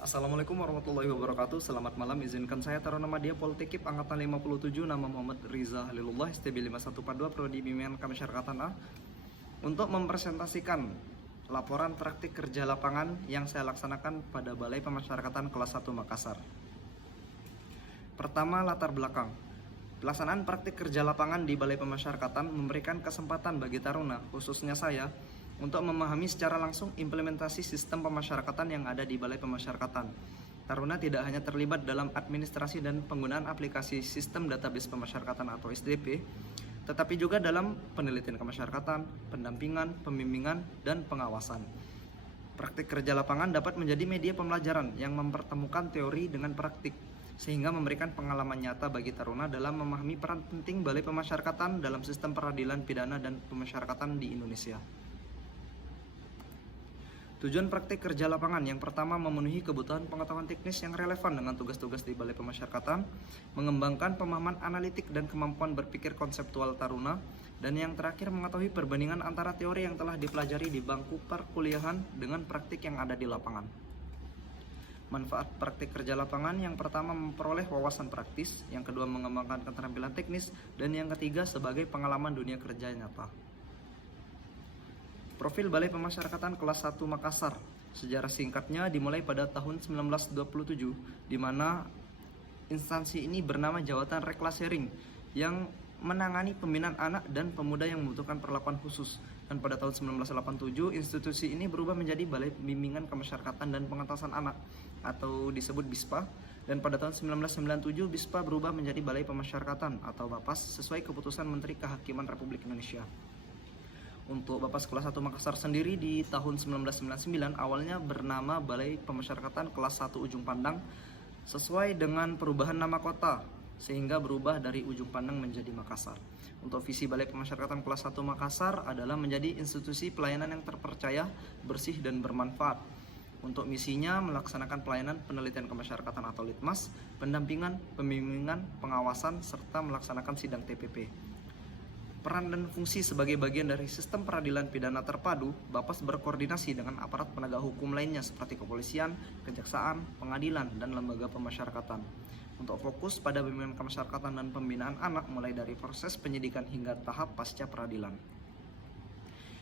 Assalamualaikum warahmatullahi wabarakatuh. Selamat malam, izinkan saya Taruna Madya Politekip Angkatan 57, nama Muhammad Riza Halilullah, STB 5142, Prodi Bimbingan Kemasyarakatan A, untuk mempresentasikan laporan praktik kerja lapangan yang saya laksanakan pada Balai Pemasyarakatan kelas 1 Makassar. Pertama, latar belakang. Pelaksanaan praktik kerja lapangan di Balai Pemasyarakatan memberikan kesempatan bagi taruna, khususnya saya, untuk memahami secara langsung implementasi sistem pemasyarakatan yang ada di Balai Pemasyarakatan. Taruna tidak hanya terlibat dalam administrasi dan penggunaan aplikasi sistem database pemasyarakatan atau SDP, tetapi juga dalam penelitian kemasyarakatan, pendampingan, pembimbingan, dan pengawasan. Praktik kerja lapangan dapat menjadi media pembelajaran yang mempertemukan teori dengan praktik, sehingga memberikan pengalaman nyata bagi taruna dalam memahami peran penting Balai Pemasyarakatan dalam sistem peradilan pidana dan pemasyarakatan di Indonesia. Tujuan praktik kerja lapangan yang pertama, memenuhi kebutuhan pengetahuan teknis yang relevan dengan tugas-tugas di Balai Pemasyarakatan, mengembangkan pemahaman analitik dan kemampuan berpikir konseptual taruna, dan yang terakhir mengetahui perbandingan antara teori yang telah dipelajari di bangku perkuliahan dengan praktik yang ada di lapangan. Manfaat praktik kerja lapangan yang pertama, memperoleh wawasan praktis, yang kedua mengembangkan keterampilan teknis, dan yang ketiga sebagai pengalaman dunia kerja nyata. Profil Balai Pemasyarakatan kelas 1 Makassar. Sejarah singkatnya dimulai pada tahun 1927, di mana instansi ini bernama Jawatan Reklasering yang menangani pembinaan anak dan pemuda yang membutuhkan perlakuan khusus. Dan pada tahun 1987, institusi ini berubah menjadi Balai Bimbingan Kemasyarakatan dan Pengentasan Anak atau disebut BISPA. Dan pada tahun 1997, BISPA berubah menjadi Balai Pemasyarakatan atau BAPAS sesuai keputusan Menteri Kehakiman Republik Indonesia. Untuk BAPAS kelas 1 Makassar sendiri di tahun 1999 awalnya bernama Balai Pemasyarakatan kelas 1 Ujung Pandang sesuai dengan perubahan nama kota, sehingga berubah dari Ujung Pandang menjadi Makassar. Untuk visi Balai Pemasyarakatan kelas 1 Makassar adalah menjadi institusi pelayanan yang terpercaya, bersih, dan bermanfaat. Untuk misinya melaksanakan pelayanan penelitian kemasyarakatan atau litmas, pendampingan, pembimbingan, pengawasan, serta melaksanakan sidang TPP. Peran dan fungsi sebagai bagian dari sistem peradilan pidana terpadu, BAPAS berkoordinasi dengan aparat penegak hukum lainnya seperti kepolisian, kejaksaan, pengadilan, dan lembaga pemasyarakatan. Untuk fokus pada bimbingan kemasyarakatan dan pembinaan anak mulai dari proses penyidikan hingga tahap pasca peradilan.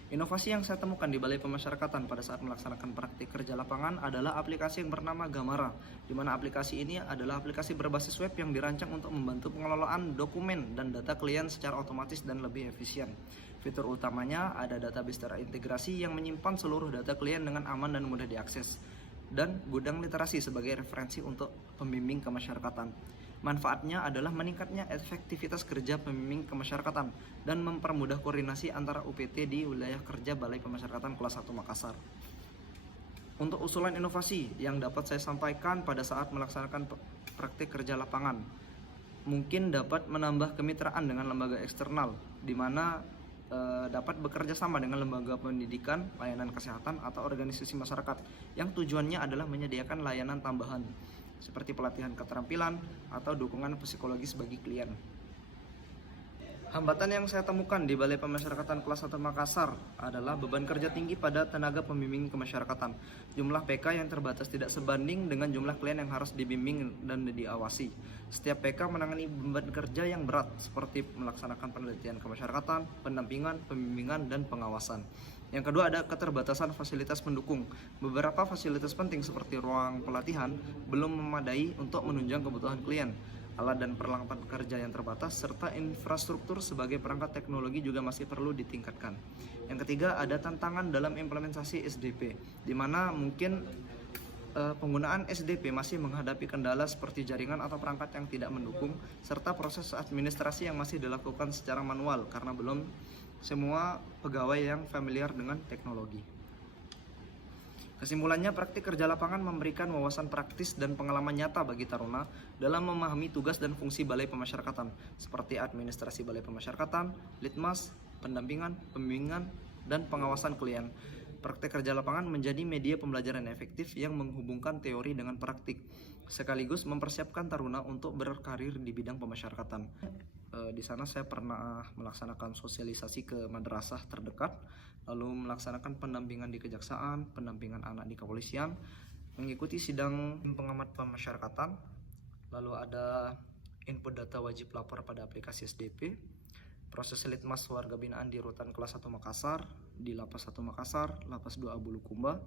Inovasi yang saya temukan di Balai Pemasyarakatan pada saat melaksanakan praktik kerja lapangan adalah aplikasi yang bernama Gamara, di mana aplikasi ini adalah aplikasi berbasis web yang dirancang untuk membantu pengelolaan dokumen dan data klien secara otomatis dan lebih efisien. Fitur utamanya ada database terintegrasi yang menyimpan seluruh data klien dengan aman dan mudah diakses, dan gudang literasi sebagai referensi untuk pembimbing kemasyarakatan. Manfaatnya adalah meningkatnya efektivitas kerja pembimbing kemasyarakatan dan mempermudah koordinasi antara UPT di wilayah kerja Balai Pemasyarakatan kelas 1 Makassar. Untuk usulan inovasi yang dapat saya sampaikan pada saat melaksanakan praktik kerja lapangan, mungkin dapat menambah kemitraan dengan lembaga eksternal, di mana dapat bekerja sama dengan lembaga pendidikan, layanan kesehatan, atau organisasi masyarakat yang tujuannya adalah menyediakan layanan tambahan seperti pelatihan keterampilan atau dukungan psikologis bagi klien. Hambatan yang saya temukan di Balai Pemasyarakatan kelas 1 Makassar adalah beban kerja tinggi pada tenaga pembimbing kemasyarakatan. Jumlah PK yang terbatas tidak sebanding dengan jumlah klien yang harus dibimbing dan diawasi. Setiap PK menangani beban kerja yang berat seperti melaksanakan penelitian kemasyarakatan, pendampingan, pembimbingan, dan pengawasan. Yang kedua, ada keterbatasan fasilitas pendukung. Beberapa fasilitas penting seperti ruang pelatihan belum memadai untuk menunjang kebutuhan klien. Alat dan perlengkapan kerja yang terbatas, serta infrastruktur sebagai perangkat teknologi juga masih perlu ditingkatkan. Yang ketiga, ada tantangan dalam implementasi SDP, di mana mungkin penggunaan SDP masih menghadapi kendala seperti jaringan atau perangkat yang tidak mendukung, serta proses administrasi yang masih dilakukan secara manual karena belum semua pegawai yang familiar dengan teknologi. Kesimpulannya, praktik kerja lapangan memberikan wawasan praktis dan pengalaman nyata bagi taruna dalam memahami tugas dan fungsi Balai Pemasyarakatan, seperti administrasi Balai Pemasyarakatan, litmas, pendampingan, pembimbingan, dan pengawasan klien. Praktik kerja lapangan menjadi media pembelajaran efektif yang menghubungkan teori dengan praktik, sekaligus mempersiapkan taruna untuk berkarir di bidang pemasyarakatan. Di sana saya pernah melaksanakan sosialisasi ke madrasah terdekat, lalu melaksanakan pendampingan di kejaksaan, pendampingan anak di kepolisian, mengikuti sidang pengamat pemasyarakatan, lalu ada input data wajib lapor pada aplikasi SDP, proses litmas warga binaan di rutan kelas 1 Makassar, di Lapas 1 Makassar, Lapas 2 Bulukumba,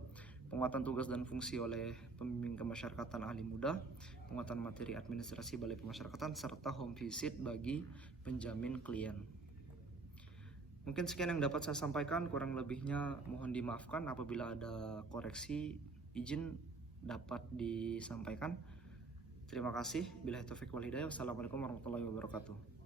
penguatan tugas dan fungsi oleh pembimbing kemasyarakatan ahli muda, penguatan materi administrasi balai pemasyarakatan, serta home visit bagi penjamin klien. Mungkin sekian yang dapat saya sampaikan, kurang lebihnya mohon dimaafkan. Apabila ada koreksi, izin dapat disampaikan. Terima kasih. Billahi taufiq wal hidayah. Wassalamualaikum warahmatullahi wabarakatuh.